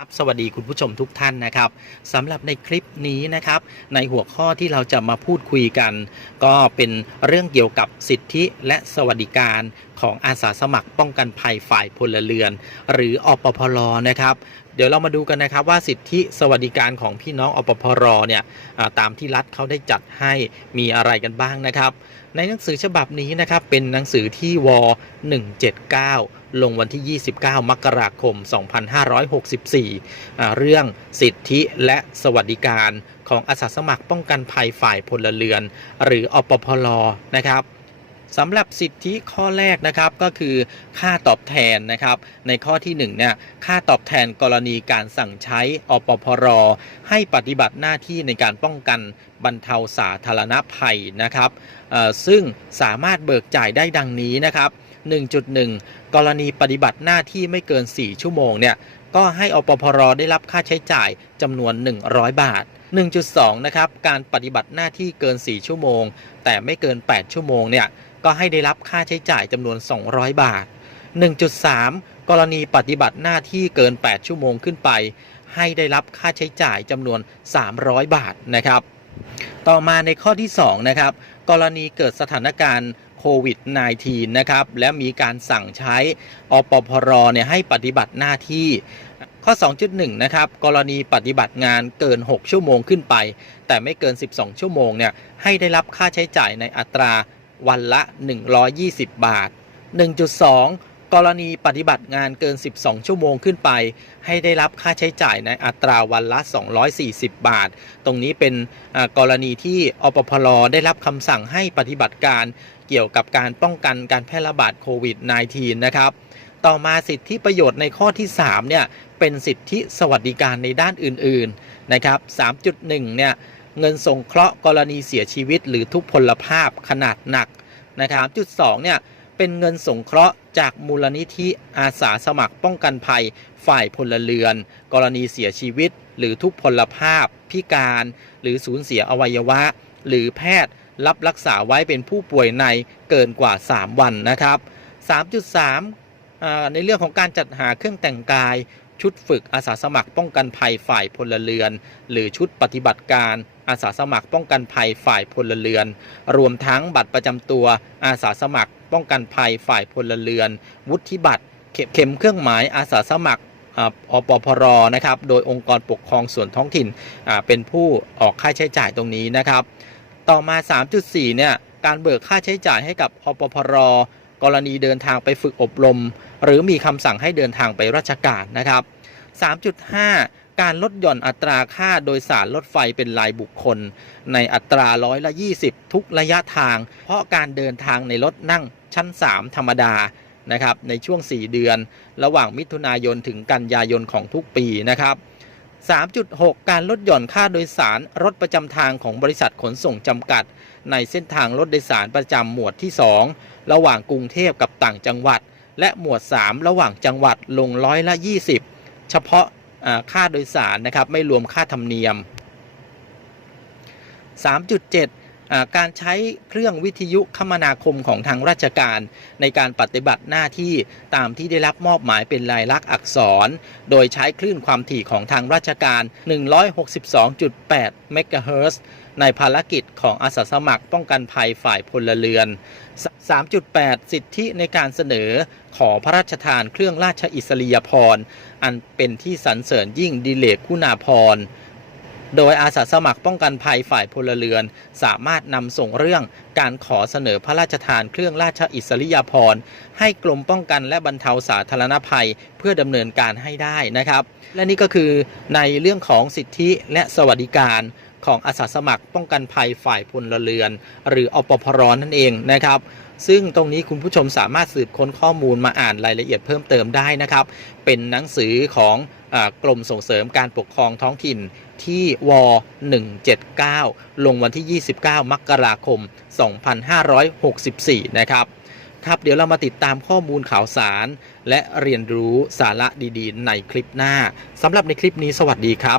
ครับสวัสดีคุณผู้ชมทุกท่านนะครับสำหรับในคลิปนี้นะครับในหัวข้อที่เราจะมาพูดคุยกัน ก็เป็นเรื่องเกี่ยวกับสิทธิและสวัสดิการของอาสาสมัครป้องกันภัยฝ่ายพลเรือน หรืออปพลนะครับ เดี๋ยวเรามาดูกันนะครับว่าสิทธิสวัสดิการของพี่น้องอปพรเนี่ยตามที่รัฐเขาได้จัดให้มีอะไรกันบ้างนะครับ ในหนังสือฉบับนี้นะครับเป็นหนังสือที่ว 179 ลงวันที่ 29 มกราคม 2564อ่เรื่องสิทธิและสวัสดิการของอาสาสมัครป้องกันภัยฝ่ายพลเรือน หรืออปพลนะครับ สำหรับสิทธิข้อแรกนะครับก็คือค่าตอบแทนนะครับ ในข้อที่1เนี่ยค่าตอบแทนกรณีการสั่งใช้อปพร ให้ปฏิบัติหน้าที่ในการป้องกันบรรเทาสาธารณภัยนะครับซึ่งสามารถเบิกจ่ายได้ดังนี้นะครับ 1.1 กรณีปฏิบัติหน้าที่ไม่เกิน 4 ชั่วโมงเนี่ยก็ให้อปพรได้รับค่าใช้จ่ายจำนวน 100 บาท1.2 นะครับ การปฏิบัติหน้าที่เกิน 4 ชั่วโมง แต่ไม่เกิน 8 ชั่วโมงเนี่ย ก็ให้ได้รับค่าใช้จ่ายจำนวน 200 บาท 1.3 กรณีปฏิบัติหน้าที่เกิน 8 ชั่วโมงขึ้นไป ให้ได้รับค่าใช้จ่ายจำนวน 300 บาทนะครับ ต่อมาในข้อที่2นะครับกรณีเกิดสถานการณ์โควิด -19 นะครับ และมีการสั่งใช้อปพรเนี่ยให้ปฏิบัติหน้าที่ ข้อ 2.1 นะครับ กรณีปฏิบัติงานเกิน 6 ชั่วโมงขึ้นไป แต่ไม่เกิน 12 ชั่วโมงเนี่ยให้ได้รับค่าใช้จ่ายในอัตรา วันละ 120 บาท 1.2 กรณีปฏิบัติงานเกิน 12 ชั่วโมงขึ้นไป ให้ได้รับค่าใช้จ่ายในอัตราวันละ 240 บาท ตรงนี้เป็นกรณีที่อปพลได้รับคำสั่งให้ปฏิบัติการเกี่ยวกับการป้องกันการแพร่ระบาดโควิด -19 นะครับต่อมาสิทธิประโยชน์ในข้อที่ 3 เนี่ย เป็นสิทธิสวัสดิการในด้านอื่น ๆ นะครับ 3.1 เนี่ย เงินสงเคราะห์กรณีเสียชีวิต หรือทุพพลภาพขนาดหนักนะครับจุด2เนี่ยเป็นเงินสงเคราะห์จากมูลนิธิอาสาสมัครป้องกันภัยฝ่ายพลเรือน กรณีเสียชีวิต หรือทุพพลภาพ พิการ หรือสูญเสียอวัยวะ หรือแพทย์รับรักษาไว้เป็นผู้ป่วยในเกินกว่า 3 วันนะครับ 3.3อ่าในเรื่องของการจัดหาเครื่องแต่งกาย ชุดฝึกอาสาสมัครป้องกันภัยฝ่ายพลเรือน หรือชุดปฏิบัติการอาสาสมัครป้องกันภัยฝ่ายพลเรือน รวมทั้งบัตรประจำตัวอาสาสมัคร ป้องกันภัยฝ่ายพลเรือน วุฒิบัตรเข็มเข็มเครื่องหมายอาสาสมัครอปพรนะครับ โดยองค์กรปกครองส่วนท้องถิ่นเป็นผู้ออกค่าใช้จ่ายตรงนี้นะครับ ต่อมา 3.4 เนี่ย การเบิกค่าใช้จ่ายให้กับอปพรกรณีเดินทางไปฝึกอบรม หรือมีคำสั่งให้เดินทางไปราชการนะครับ 3.5 การลดหย่อนอัตราค่าโดยสารรถไฟเป็นรายบุคคล ในอัตราร้อยละ 20 ทุกระยะทาง เพราะการเดินทางในรถนั่งชั้น 3 ธรรมดานะครับในช่วง 4 เดือน ระหว่างมิถุนายนถึงกันยายนของทุกปีนะครับ 3.6 การลดหย่อนค่าโดยสารรถประจำทางของบริษัทขนส่งจำกัด ในเส้นทางรถโดยสารประจำหมวดที่ 2 ระหว่างกรุงเทพกับต่างจังหวัด และหมวด 3 ระหว่างจังหวัดลงร้อยละ 20 เฉพาะค่าโดยสารนะครับไม่รวมค่าธรรมเนียม 3.7 การใช้เครื่องวิทยุคมนาคมของทางราชการ ในการปฏิบัติหน้าที่ตามที่ได้รับมอบหมายเป็นลายลักษณ์อักษร โดยใช้คลื่นความถี่ของทางราชการ 162.8 เมกะเฮิรตซ์ในภารกิจของอาสาสมัครป้องกันภัยฝ่ายพลเรือน 3.8 สิทธิในการเสนอขอพระราชทานเครื่องราชอิสริยาภรณ์อันเป็นที่สรรเสริญยิ่งดิเลกคุณาภรณ์ โดยอาสาสมัครป้องกันภัยฝ่ายพลเรือน สามารถนำส่งเรื่องการขอเสนอพระราชทานเครื่องราชอิสริยาภรณ์ให้กรมป้องกันและบรรเทาสาธารณภัยเพื่อดำเนินการให้ได้นะครับ และนี่ก็คือในเรื่องของสิทธิและสวัสดิการ ของอาสาสมัครป้องกันภัยฝ่ายพลเรือน หรืออปพรนั่นเองนะครับซึ่งตรงนี้คุณผู้ชมสามารถสืบค้นข้อมูลมาอ่านรายละเอียดเพิ่มเติมได้นะครับ เป็นหนังสือของอกรมส่งเสริมการปกครองท้องถิ่นที่ว 179 ลงวันที่ 29 มกราคม 2564 นะครับ ครับเดี๋ยวเรามาติดตามข้อมูลข่าวสาร และเรียนรู้สาระดีๆ ในคลิปหน้าสำหรับในคลิปนี้สวัสดีครับ